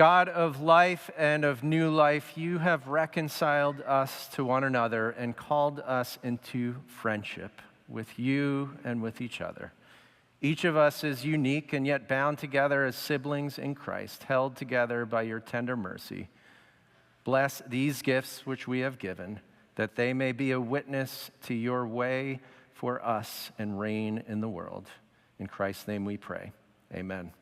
God of life and of new life, you have reconciled us to one another and called us into friendship with you and with each other. Each of us is unique and yet bound together as siblings in Christ, held together by your tender mercy. Bless these gifts which we have given, that they may be a witness to your way for us and reign in the world. In Christ's name we pray. Amen.